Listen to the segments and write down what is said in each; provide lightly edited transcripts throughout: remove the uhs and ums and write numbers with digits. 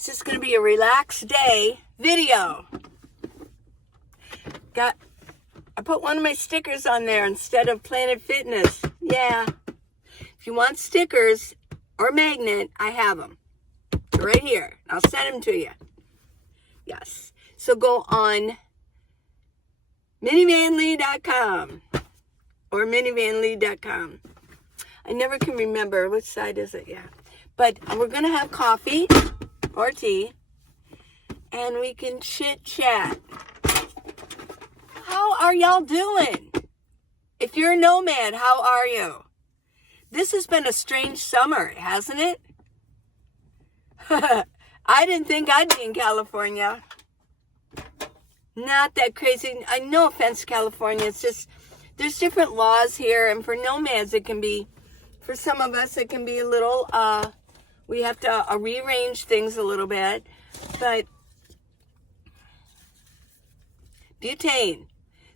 It's just going to be a relaxed day video. I put one of my stickers on there instead of Planet Fitness. Yeah. If you want stickers or magnet, I have them. Right here. I'll send them to you. Yes. So go on minivanlee.com or minivanlee.com. I never can remember which side is it. Yeah. But we're going to have coffee or tea and we can chit chat. How are y'all doing? If you're a nomad, how are you? This has been a strange summer, hasn't it? I didn't think I'd be in California. Not that crazy. No offense, California. It's just, there's different laws here. And for nomads, it can be, for some of us, it can be a little, we have to rearrange things a little bit. But butane.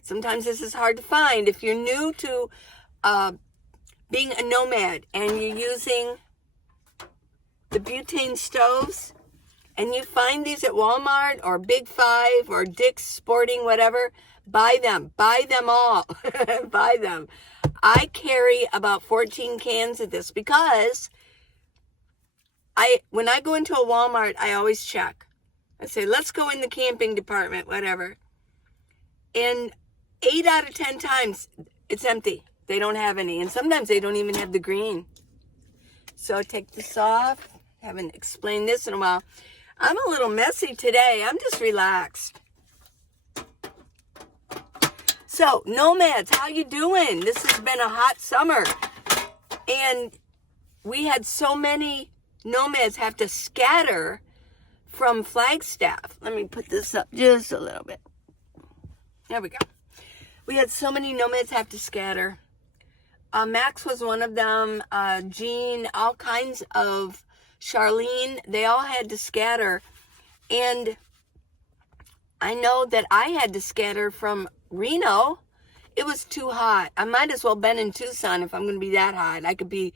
Sometimes this is hard to find. If you're new to being a nomad and you're using the butane stoves and you find these at Walmart or Big Five or Dick's Sporting, whatever, buy them. Buy them all. Buy them. I carry about 14 cans of this because when I go into a Walmart, I always check. I say, let's go in the camping department, whatever. And 8 out of 10 times, it's empty. They don't have any. And sometimes they don't even have the green. So take this off. Haven't explained this in a while. I'm a little messy today. I'm just relaxed. So, nomads, how you doing? This has been a hot summer. And we had so many nomads have to scatter from Flagstaff. Let me put this up just a little bit. There we go. We had so many nomads have to scatter. Max was one of them. Jean, all kinds of, Charlene, they all had to scatter. And I know that I had to scatter from Reno. It was too hot. I might as well been in Tucson if I'm going to be that hot. I could be,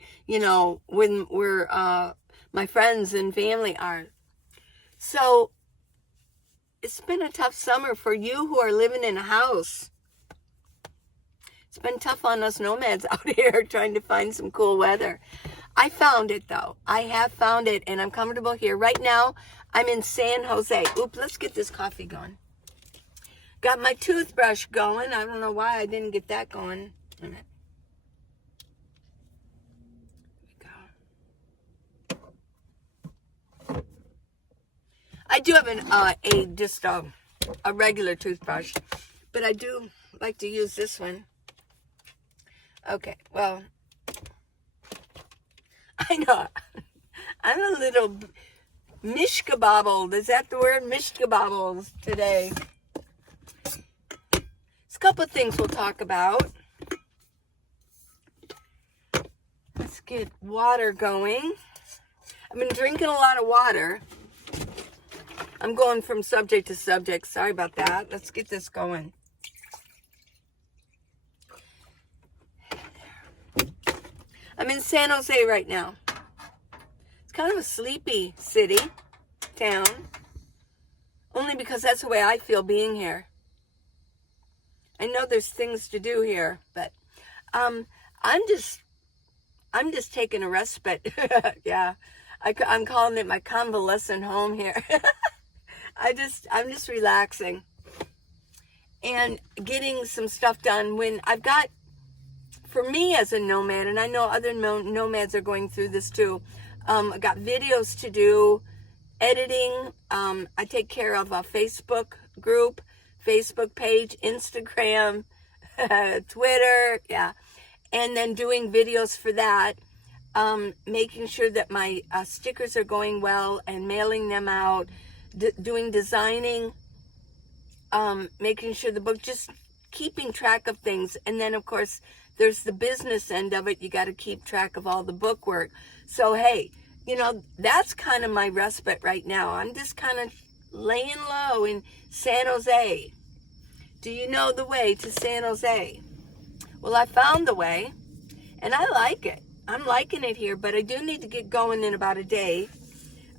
where my friends and family are. So it's been a tough summer for you who are living in a house. It's been tough on us nomads out here trying to find some cool weather. I found it though. I have found it and I'm comfortable here. Right now, I'm in San Jose. Oop, let's get this coffee going. Got my toothbrush going. I don't know why I didn't get that going. Wait a minute. There we go. I do have just a regular toothbrush, but I do like to use this one. Okay, well, I know, I'm a little mishkabobbled. Is that the word? Mishkabobbled today. There's a couple of things we'll talk about. Let's get water going. I've been drinking a lot of water. I'm going from subject to subject. Sorry about that. Let's get this going. I'm in San Jose right now. It's kind of a sleepy city, town. Only because that's the way I feel being here. I know there's things to do here, but I'm just taking a respite. Yeah, I'm calling it my convalescent home here. I'm just relaxing and getting some stuff done when I've got. For me as a nomad, and I know other nomads are going through this too, I got videos to do, editing. I take care of a Facebook group, Facebook page, Instagram, Twitter, yeah. And then doing videos for that, making sure that my stickers are going well and mailing them out, doing designing, making sure the book, just keeping track of things. And then, of course, there's the business end of it. You got to keep track of all the book work. So, hey, that's kind of my respite right now. I'm just kind of laying low in San Jose. Do you know the way to San Jose? Well, I found the way, and I like it. I'm liking it here, but I do need to get going in about a day.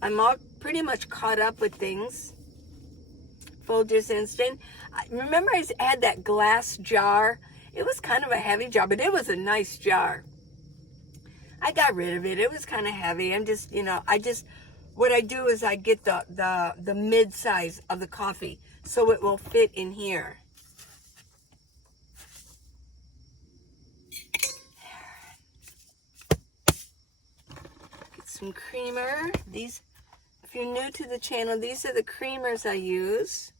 I'm all pretty much caught up with things. Folgers Instant. Remember I had that glass jar? It was kind of a heavy jar, but it was a nice jar. I got rid of it. It was kind of heavy. I'm just, what I do is I get the mid size of the coffee so it will fit in here. Get some creamer. These, if you're new to the channel, these are the creamers I use.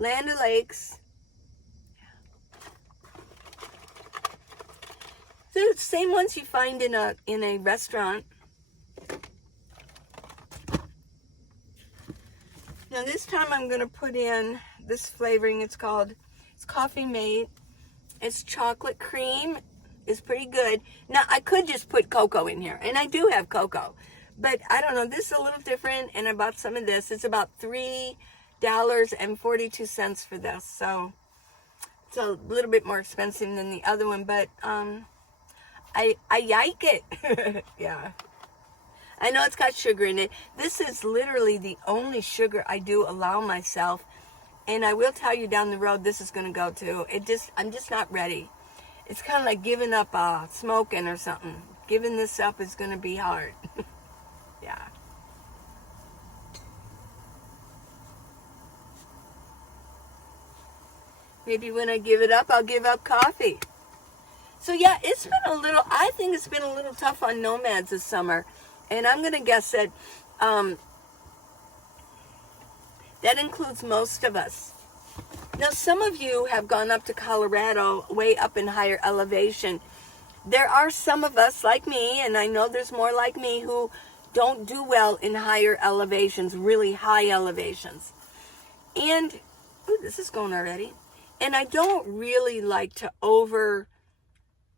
Land O'Lakes. They're the same ones you find in a restaurant. Now this time I'm going to put in this flavoring. It's Coffee Mate. It's chocolate cream. It's pretty good. Now I could just put cocoa in here, and I do have cocoa, but I don't know. This is a little different, and I bought some of this. It's about $3.42 for this, so it's a little bit more expensive than the other one, but I like it. Yeah. I know it's got sugar in it. This is literally the only sugar I do allow myself. And I will tell you down the road this is going to go too. I'm just not ready. It's kind of like giving up smoking or something. Giving this up is going to be hard. Yeah. Maybe when I give it up, I'll give up coffee. So yeah, I think it's been a little tough on nomads this summer. And I'm going to guess that that includes most of us. Now, some of you have gone up to Colorado, way up in higher elevation. There are some of us like me, and I know there's more like me, who don't do well in higher elevations, really high elevations. And, ooh, this is going already. And I don't really like to overload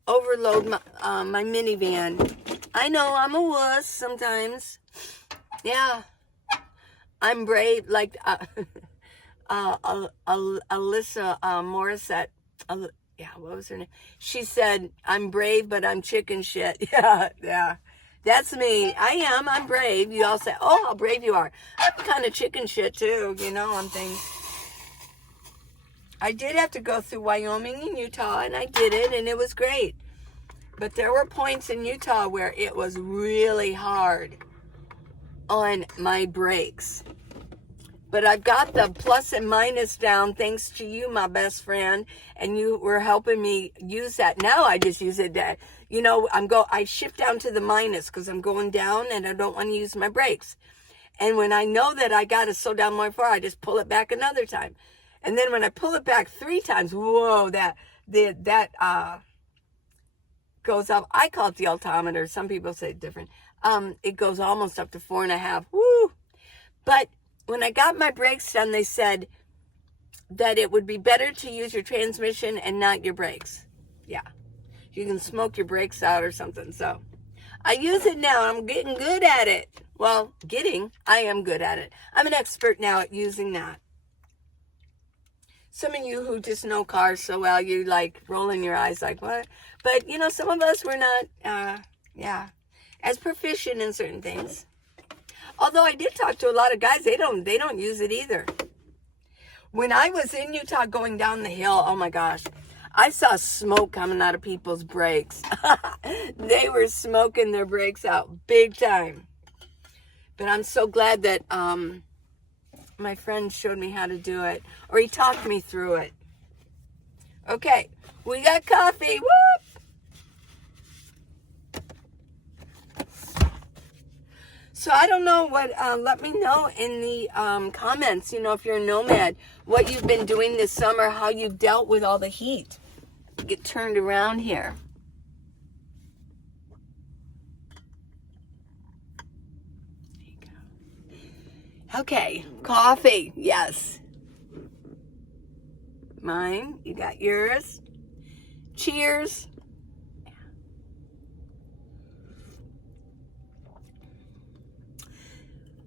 my minivan. I know I'm a wuss sometimes. Yeah. I'm brave, like Alyssa Morissette. Yeah, what was her name? She said, I'm brave, but I'm chicken shit. Yeah. That's me. I'm brave. You all say, oh, how brave you are. I'm kind of chicken shit too, on things. I did have to go through Wyoming and Utah, and I did it, and it was great. But there were points in Utah where it was really hard on my brakes. But I've got the plus and minus down thanks to you, my best friend, and you were helping me use that. Now I just use it that, I shift down to the minus because I'm going down and I don't want to use my brakes. And when I know that I got to slow down more far, I just pull it back another time. And then when I pull it back 3 times, whoa, that goes up. I call it the altimeter. Some people say it different. It goes almost up to 4.5. Woo! But when I got my brakes done, they said that it would be better to use your transmission and not your brakes. Yeah. You can smoke your brakes out or something. So I use it now. I'm getting good at it. Well, I am good at it. I'm an expert now at using that. Some of you who just know cars so well, you like rolling your eyes like, what? But, some of us, we're not, as proficient in certain things. Although I did talk to a lot of guys, they don't use it either. When I was in Utah going down the hill, oh my gosh, I saw smoke coming out of people's brakes. They were smoking their brakes out big time. But I'm so glad that my friend showed me how to do it, or he talked me through it. Okay, we got coffee. Whoop! So I don't know what, let me know in the comments, if you're a nomad, what you've been doing this summer, how you've dealt with all the heat. Get turned around here. There you go. Okay, coffee, yes. Mine, you got yours. Cheers.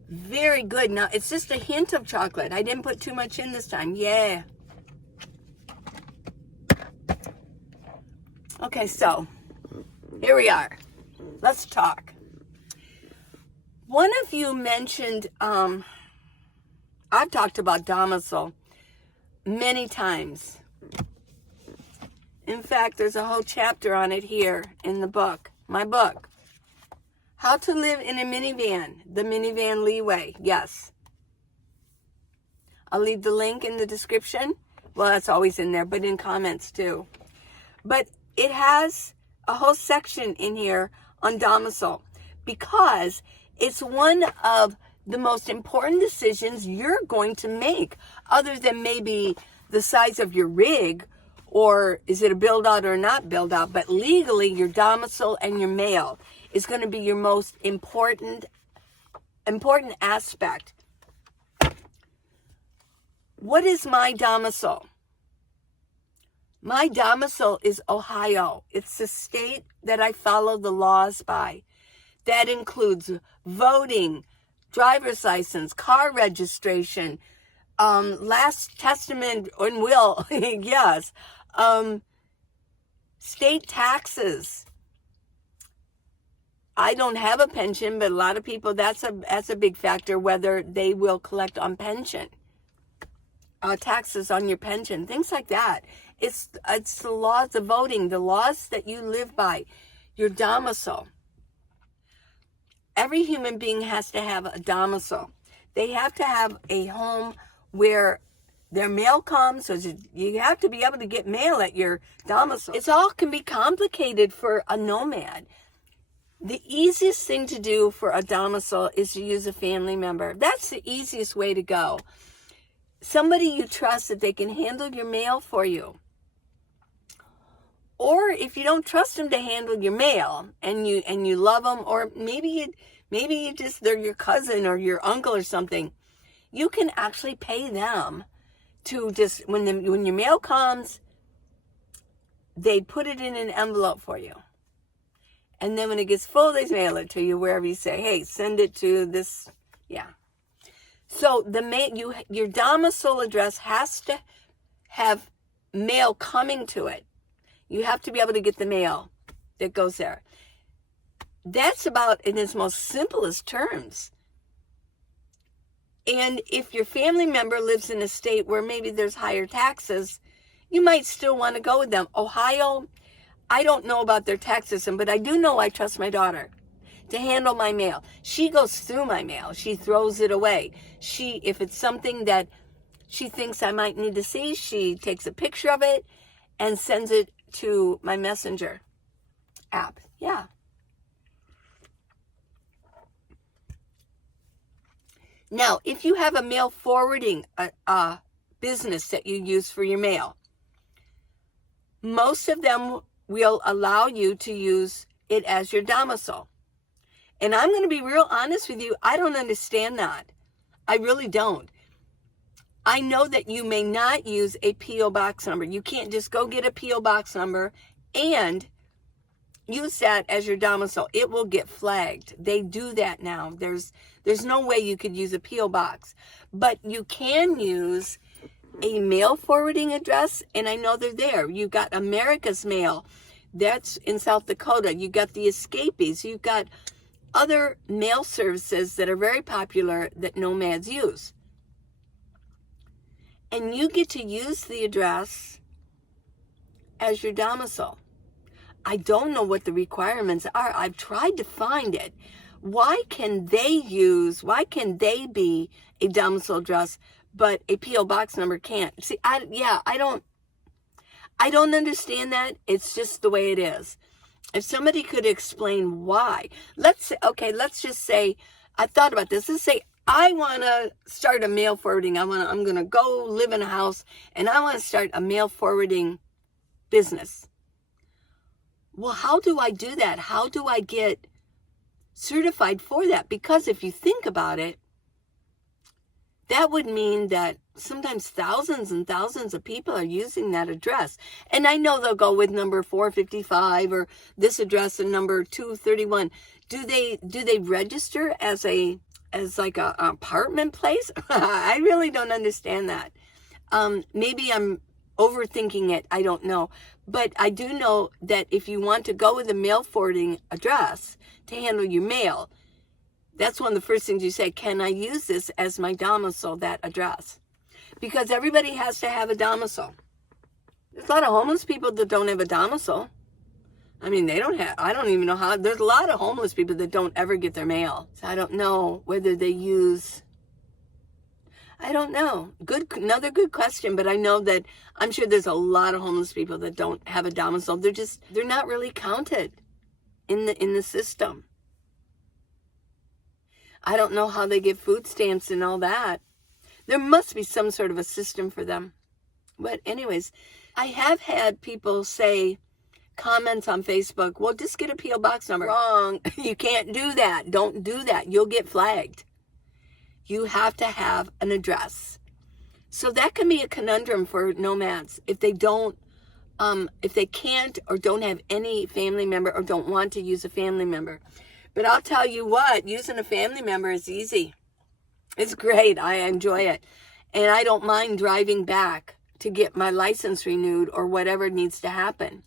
Very good. Now, it's just a hint of chocolate. I didn't put too much in this time. Yeah. Okay, so Here we are. Let's talk. One of you mentioned, I've talked about domicile many times. In fact, there's a whole chapter on it here in the book, my book. How to live in a minivan, the minivan leeway, yes. I'll leave the link in the description. Well, that's always in there, but in comments too. But it has a whole section in here on domicile because it's one of the most important decisions you're going to make, other than maybe the size of your rig, or is it a build out or not build out. But legally, your domicile and your mail is going to be your most important aspect. What is my domicile? My domicile is Ohio. It's the state that I follow the laws by. That includes voting, driver's license, car registration, last testament and will, yes, state taxes. I don't have a pension, but a lot of people, that's a big factor, whether they will collect on pension, taxes on your pension, things like that. It's the laws, the voting, the laws that you live by, your domicile. Every human being has to have a domicile. They have to have a home where their mail comes. So you have to be able to get mail at your domicile. It all can be complicated for a nomad. The easiest thing to do for a domicile is to use a family member. That's the easiest way to go. Somebody you trust that they can handle your mail for you. Or if you don't trust them to handle your mail and you love them, or maybe you just, they're your cousin or your uncle or something, you can actually pay them to just, when your mail comes, they put it in an envelope for you. And then when it gets full, they mail it to you wherever you say, hey, send it to this, yeah. So your domicile address has to have mail coming to it. You have to be able to get the mail that goes there. That's about in its most simplest terms. And if your family member lives in a state where maybe there's higher taxes, you might still want to go with them. Ohio, I don't know about their tax system, but I do know I trust my daughter to handle my mail. She goes through my mail. She throws it away. If it's something that she thinks I might need to see, she takes a picture of it and sends it to my messenger app. Yeah. Now, if you have a mail forwarding business that you use for your mail, most of them will allow you to use it as your domicile. And I'm going to be real honest with you, I don't understand that. I really don't. I know that you may not use a P.O. box number. You can't just go get a P.O. box number and use that as your domicile. It will get flagged. They do that now. There's no way you could use a P.O. box. But you can use a mail forwarding address, and I know they're there. You got America's Mail. That's in South Dakota. You got the Escapees. You've got other mail services that are very popular that nomads use. And you get to use the address as your domicile. I don't know what the requirements are. I've tried to find it. Why can they be a domicile address, but a P.O. box number can't? See, I don't understand that. It's just the way it is. If somebody could explain why. Let's just say, I thought about this. Let's say I want to start a mail forwarding. I'm going to go live in a house and I want to start a mail forwarding business. Well, how do I do that? How do I get certified for that? Because if you think about it, that would mean that sometimes thousands and thousands of people are using that address. And I know they'll go with number 455 or this address and number 231. Do they register as like a apartment place? I really don't understand that. Maybe I'm overthinking it. I don't know. But I do know that if you want to go with a mail forwarding address to handle your mail, that's one of the first things you say, can I use this as my domicile, that address? Because everybody has to have a domicile. There's a lot of homeless people that don't have a domicile. I mean, they don't have, I don't even know how, there's a lot of homeless people that don't ever get their mail. So I don't know whether they use, I don't know. Another good question, but I know that I'm sure there's a lot of homeless people that don't have a domicile. They're not really counted in the system. I don't know how they get food stamps and all that. There must be some sort of a system for them. But anyways, I have had people say, comments on Facebook, well, just get a P.O. box number. Wrong. You can't do that. Don't do that. You'll get flagged. You have to have an address. So that can be a conundrum for nomads. If they don't, if they can't or don't have any family member or don't want to use a family member. But I'll tell you what, using a family member is easy. It's great. I enjoy it. And I don't mind driving back to get my license renewed or whatever needs to happen.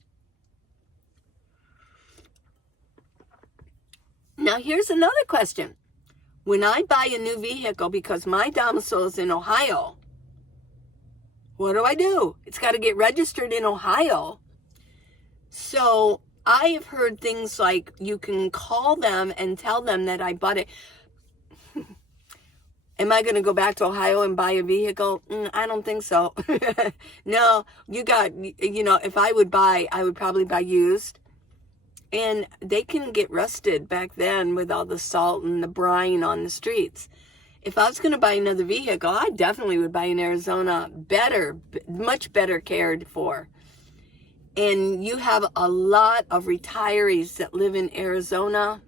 Now, here's another question. When I buy a new vehicle, because my domicile is in Ohio, what do? It's got to get registered in Ohio. So I have heard things like you can call them and tell them that I bought it. Am I going to go back to Ohio and buy a vehicle? I don't think so. No, if I would probably buy used. And they can get rusted back then with all the salt and the brine on the streets. If I was going to buy another vehicle, I definitely would buy in Arizona, much better cared for. And you have a lot of retirees that live in Arizona.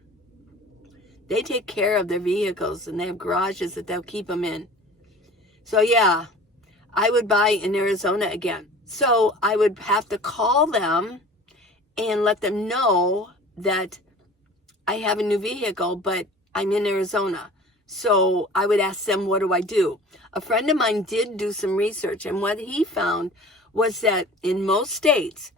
They take care of their vehicles and they have garages that they'll keep them in. So yeah, I would buy in Arizona again. So I would have to call them and let them know that I have a new vehicle, but I'm in Arizona. So I would ask them, what do I do? A friend of mine did do some research, and what he found was that in most states,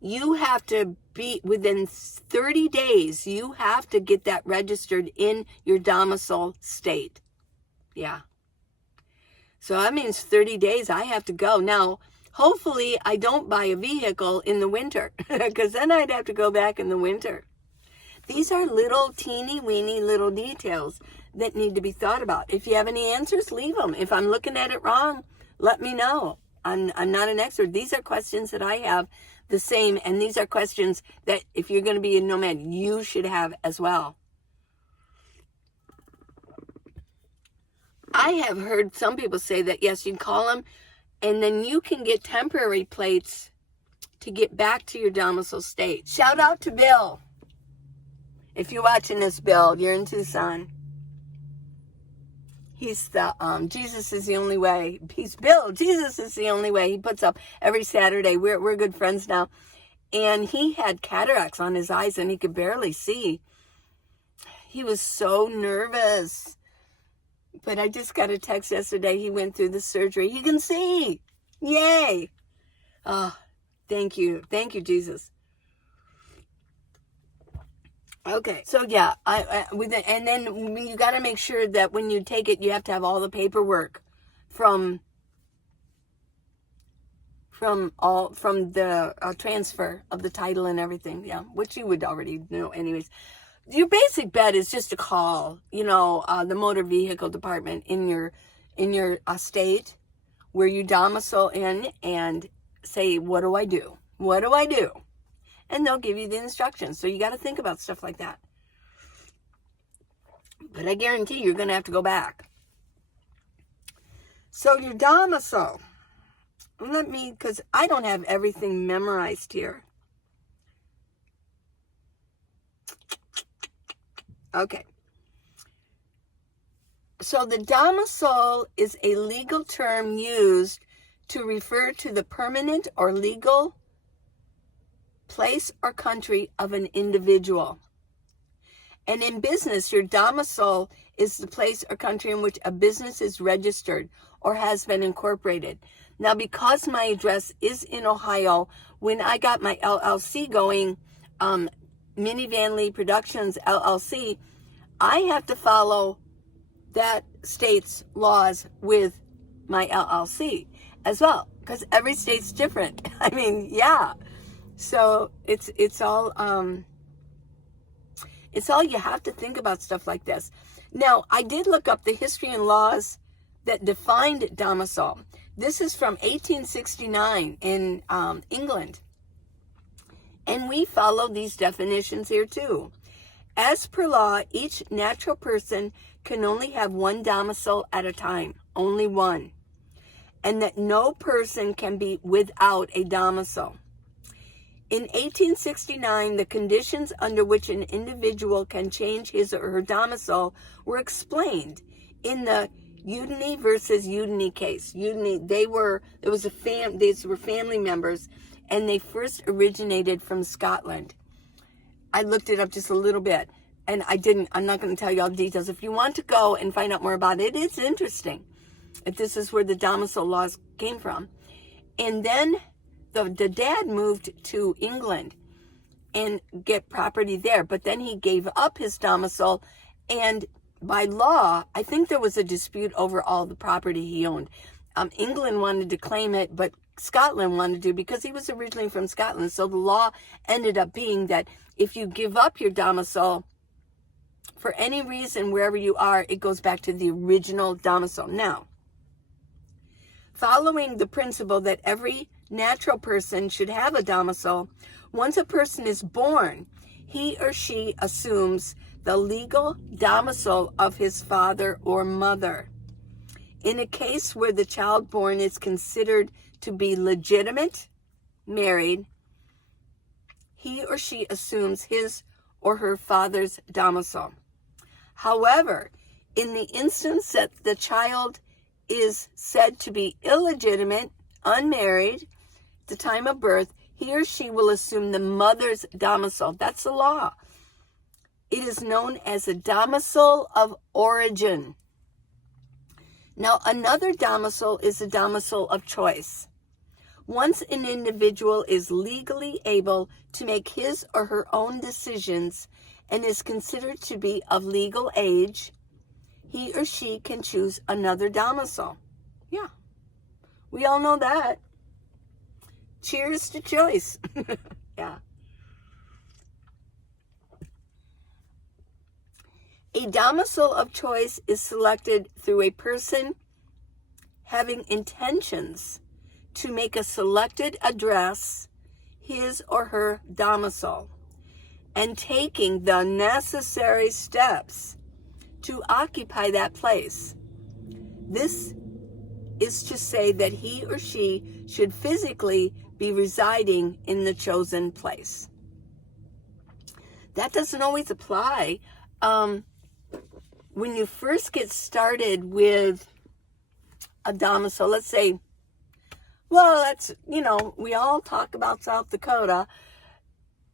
you have to be within 30 days, you have to get that registered in your domicile state. Yeah. So that means 30 days I have to go. Now, hopefully I don't buy a vehicle in the winter, because then I'd have to go back in the winter. These are little teeny weeny little details that need to be thought about. If you have any answers, leave them. If I'm looking at it wrong, let me know. I'm not an expert. These are questions that I have the same, and these are questions that if you're going to be a nomad, you should have as well. I have heard some people say that, yes, you can call them, and then you can get temporary plates to get back to your domicile state. Shout out to Bill. If you're watching this, Bill, you're in Tucson. He's the, Jesus is the only way. He's Bill. Jesus is the only way. He puts up every Saturday. We're good friends now. And he had cataracts on his eyes and he could barely see. He was so nervous. But I just got a text yesterday. He went through the surgery. He can see. Yay. Oh, thank you. Thank you, Jesus. Okay, so yeah, and then you got to make sure that when you take it, you have to have all the paperwork from the transfer of the title and everything, yeah, which you would already know anyways. Your basic bet is just to call, the motor vehicle department in your state where you domicile in and say, what do I do? What do I do? And they'll give you the instructions. So you got to think about stuff like that. But I guarantee you're going to have to go back. So your domicile. Because I don't have everything memorized here. Okay. So the domicile is a legal term used to refer to the permanent or legal place or country of an individual. And in business, your domicile is the place or country in which a business is registered or has been incorporated. Now, because my address is in Ohio, when I got my LLC going, Minivan Lee Productions LLC, I have to follow that state's laws with my LLC as well, because every state's different. I mean, yeah. So it's all you have to think about stuff like this. Now, I did look up the history and laws that defined domicile. This is from 1869 in England. And we follow these definitions here too. As per law, each natural person can only have one domicile at a time, only one. And that no person can be without a domicile. In 1869, the conditions under which an individual can change his or her domicile were explained in the Udine versus Udine case. Udine, these were family members, and they first originated from Scotland. I looked it up just a little bit, and I'm not going to tell you all the details. If you want to go and find out more about it, it's interesting. If this is where the domicile laws came from. And then the dad moved to England and get property there, but then he gave up his domicile, and by law, I think there was a dispute over all the property he owned. England wanted to claim it, but Scotland wanted to, because he was originally from Scotland. So the law ended up being that if you give up your domicile for any reason, wherever you are, it goes back to the original domicile. Now, following the principle that every natural person should have a domicile, once a person is born, he or she assumes the legal domicile of his father or mother. In a case where the child born is considered to be legitimate, married, he or she assumes his or her father's domicile. However, in the instance that the child is said to be illegitimate, unmarried, at the time of birth, he or she will assume the mother's domicile. That's the law. It is known as a domicile of origin. Now, another domicile is a domicile of choice. Once an individual is legally able to make his or her own decisions and is considered to be of legal age, he or she can choose another domicile. Yeah, we all know that. Cheers to choice. Yeah. A domicile of choice is selected through a person having intentions to make a selected address his or her domicile and taking the necessary steps to occupy that place. This is to say that he or she should physically be residing in the chosen place. That doesn't always apply. When you first get started with a domicile, let's say, well, we all talk about South Dakota.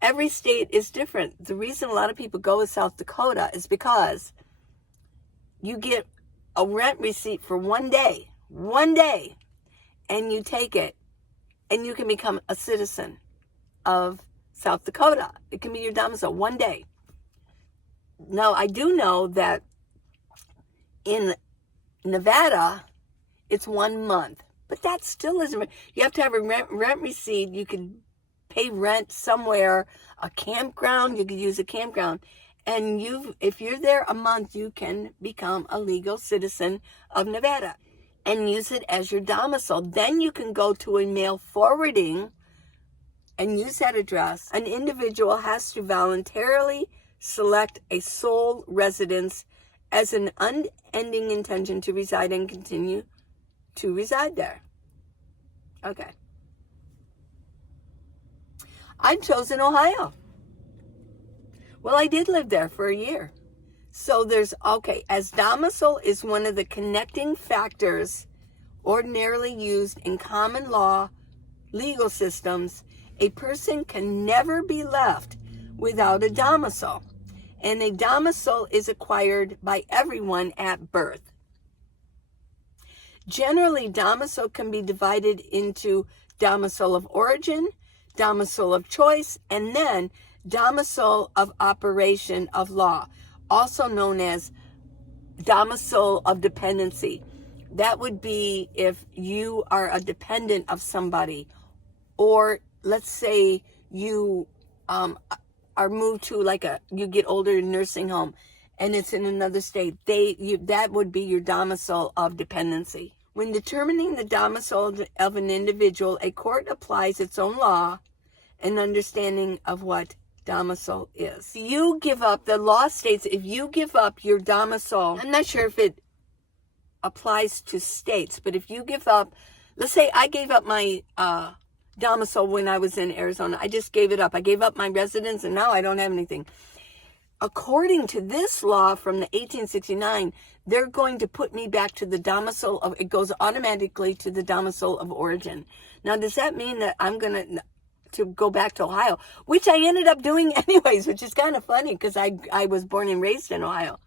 Every state is different. The reason a lot of people go with South Dakota is because you get a rent receipt for one day, and you take it, and you can become a citizen of South Dakota. It can be your domicile one day. Now, I do know that in Nevada, it's 1 month, but that still isn't. You have to have a rent receipt. You can pay rent somewhere, a campground. You could use a campground, and if you're there a month, you can become a legal citizen of Nevada and use it as your domicile. Then you can go to a mail forwarding and use that address. An individual has to voluntarily select a sole residence as an unending intention to reside and continue to reside there. Okay. I've chosen Ohio. Well, I did live there for a year. So as domicile is one of the connecting factors ordinarily used in common law legal systems, a person can never be left without a domicile. And a domicile is acquired by everyone at birth. Generally, domicile can be divided into domicile of origin, domicile of choice, and then domicile of operation of law, also known as domicile of dependency. That would be if you are a dependent of somebody, or let's say you are moved to you get older in nursing home and it's in another state. That would be your domicile of dependency. When determining the domicile of an individual, a court applies its own law and understanding of what domicile is. You give up, the law states, if you give up your domicile, I'm not sure if it applies to states, but if you give up, let's say I gave up my domicile when I was in Arizona. I just gave it up. I gave up my residence and now I don't have anything. According to this law from the 1869, they're going to put me back to the domicile of, it goes automatically to the domicile of origin. Now, does that mean that I'm going to go back to Ohio, which I ended up doing anyways, which is kind of funny because I was born and raised in Ohio.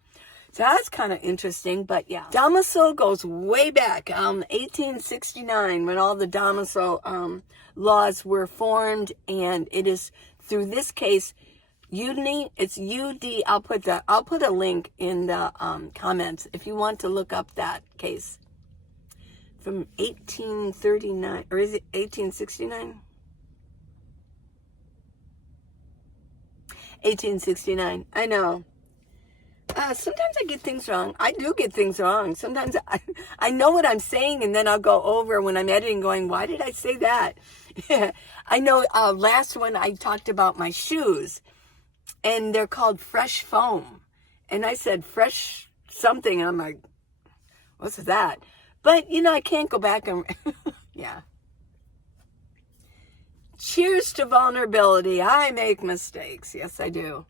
So that's kind of interesting, but yeah. Domicile goes way back, 1869, when all the domicile laws were formed, and it is through this case, it's UD. I'll put a link in the comments if you want to look up that case from 1839, or is it 1869? 1869. I know. Sometimes I get things wrong. I do get things wrong. Sometimes I know what I'm saying, and then I'll go over when I'm editing going, why did I say that? I know last one I talked about my shoes, and they're called Fresh Foam. And I said fresh something, and I'm like, what's that? But, I can't go back and, yeah. Cheers to vulnerability. I make mistakes. Yes, I do.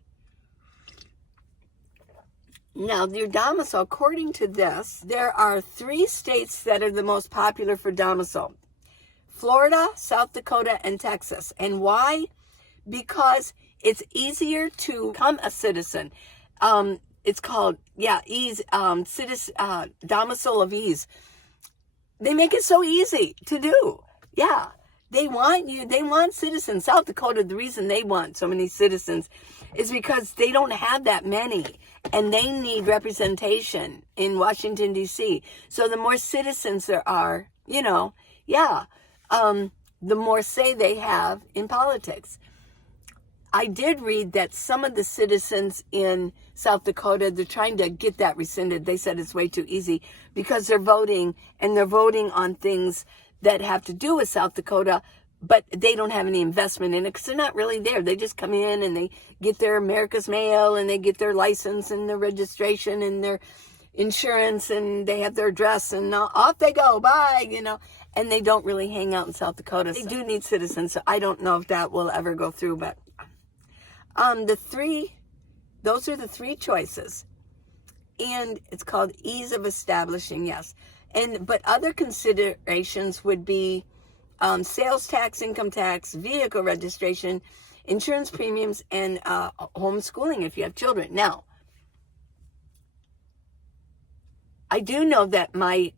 Now, your domicile, according to this, there are 3 states that are the most popular for domicile. Florida, South Dakota, and Texas. And why? Because it's easier to become a citizen. It's called, ease, domicile of ease. They make it so easy to do. Yeah. They want citizens. South Dakota, the reason they want so many citizens is because they don't have that many, and they need representation in Washington, D.C. So the more citizens there are, the more say they have in politics. I did read that some of the citizens in South Dakota, they're trying to get that rescinded. They said it's way too easy because they're voting, and they're voting on things that have to do with South Dakota, but they don't have any investment in it because they're not really there. They just come in and they get their America's Mail, and they get their license and their registration and their insurance, and they have their address, and off they go, bye, and they don't really hang out in South Dakota. They do need citizens, so I don't know if that will ever go through, but those are the 3 choices, and it's called ease of establishing, yes. But other considerations would be sales tax, income tax, vehicle registration, insurance premiums, and homeschooling if you have children. Now, I do know that my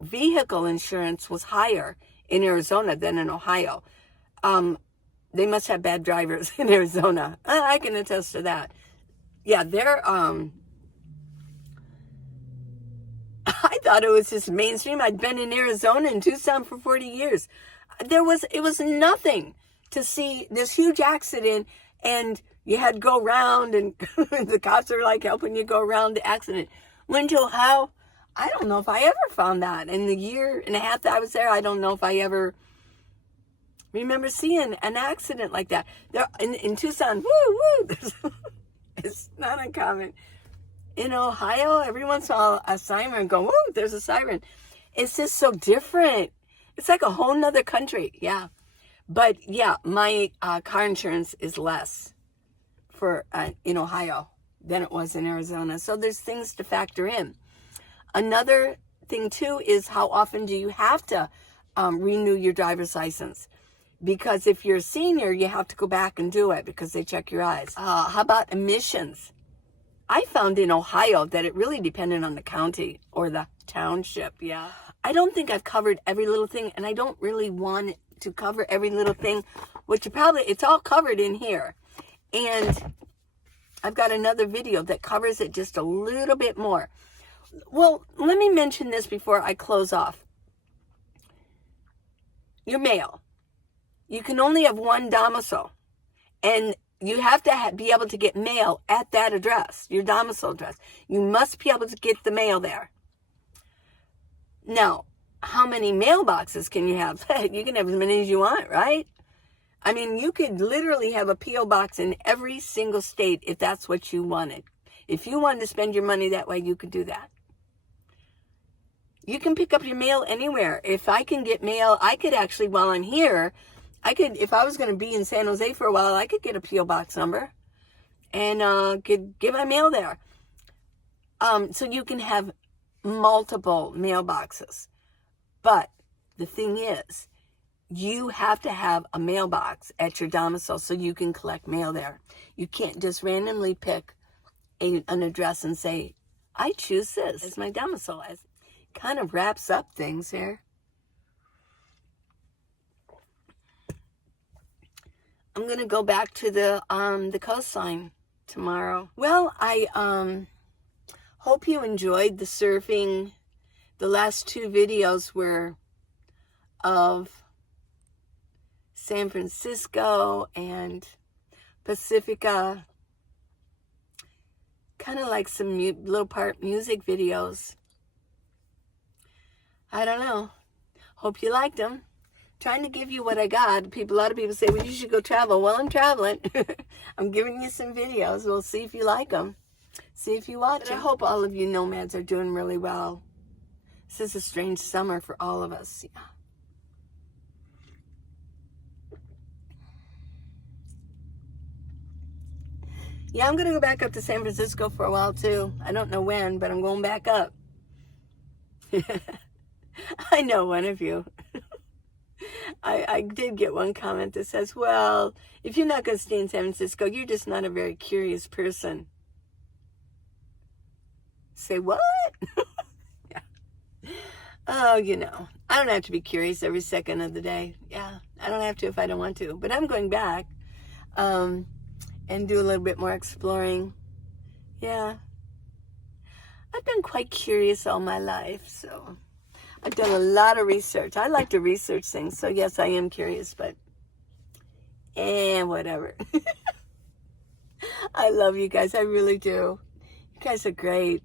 vehicle insurance was higher in Arizona than in Ohio. They must have bad drivers in Arizona. I can attest to that. Yeah, they're... I thought it was just mainstream. I'd been in Arizona and Tucson for 40 years. It was nothing to see this huge accident, and you had to go around, and the cops are helping you go around the accident. Went to Ohio. I don't know if I ever found that. In the year and a half that I was there, I don't know if I ever remember seeing an accident like that. There in Tucson, it's not uncommon. In Ohio, every once in a while, a siren go, woo, there's a siren. It's just so different. It's like a whole nother country. Yeah. But yeah, my car insurance is less for in Ohio than it was in Arizona. So there's things to factor in. Another thing too is how often do you have to renew your driver's license? Because if you're a senior, you have to go back and do it because they check your eyes. How about emissions? I found in Ohio that it really depended on the county or the township. Yeah. I don't think I've covered every little thing, and I don't really want to cover every little thing, which it's all covered in here. And I've got another video that covers it just a little bit more. Well, let me mention this before I close off. Your mail. You can only have one domicile. And you have to be able to get mail at that address, your domicile address. You must be able to get the mail there. Now, how many mailboxes can you have? You can have as many as you want, right? I mean, you could literally have a P.O. box in every single state if that's what you wanted. If you wanted to spend your money that way, you could do that. You can pick up your mail anywhere. If I can get mail, I could actually, while I'm here, if I was going to be in San Jose for a while, I could get a P.O. box number and could get my mail there. So you can have multiple mailboxes. But the thing is, you have to have a mailbox at your domicile so you can collect mail there. You can't just randomly pick an address and say, I choose this as my domicile. It kind of wraps up things here. I'm going to go back to the coastline tomorrow. Well, I hope you enjoyed the surfing. The last two videos were of San Francisco and Pacifica. Kind of like some little part music videos. I don't know. Hope you liked them. Trying to give you what I got. A lot of people say, well, you should go travel. Well, I'm traveling. I'm giving you some videos. We'll see if you like them. See if you watch them. I hope all of you nomads are doing really well. This is a strange summer for all of us. Yeah. Yeah, I'm going to go back up to San Francisco for a while, too. I don't know when, but I'm going back up. I know one of you. I did get one comment that says, well, if you're not going to stay in San Francisco, you're just not a very curious person. Say what? Yeah. Oh, you know, I don't have to be curious every second of the day. Yeah, I don't have to if I don't want to. But I'm going back and do a little bit more exploring. Yeah. I've been quite curious all my life, so I've done a lot of research. I like to research things, so yes, I am curious, but whatever. I love you guys. I really do. You guys are great.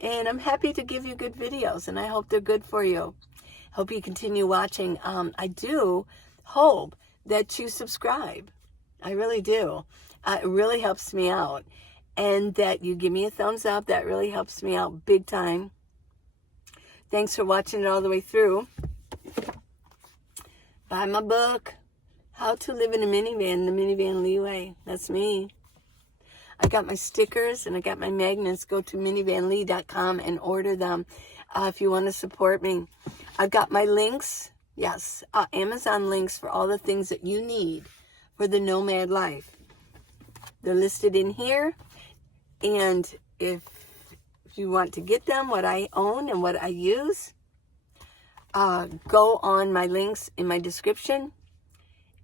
And I'm happy to give you good videos, and I hope they're good for you. Hope you continue watching. I do hope that you subscribe. I really do. It really helps me out. And that you give me a thumbs up. That really helps me out big time. Thanks for watching it all the way through. Buy my book, How to Live in a Minivan, The Minivan Leeway. That's me. I got my stickers and I got my magnets. Go to minivanlee.com and order them if you want to support me. I've got my links. Yes, Amazon links for all the things that you need for the nomad life. They're listed in here. And if you want to get them, what I own and what I use, go on my links in my description.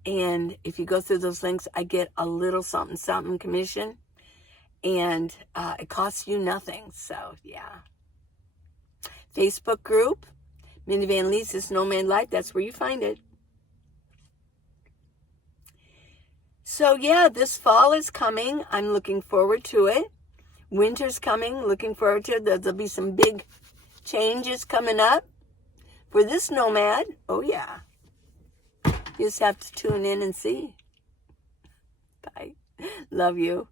And if you go through those links, I get a little something commission. And it costs you nothing. So, yeah. Facebook group, Minivan Lee's Nomad Life. That's where you find it. So, yeah, this fall is coming. I'm looking forward to it. Winter's coming. Looking forward to it. There'll be some big changes coming up for this nomad. Oh, yeah. You just have to tune in and see. Bye. Love you.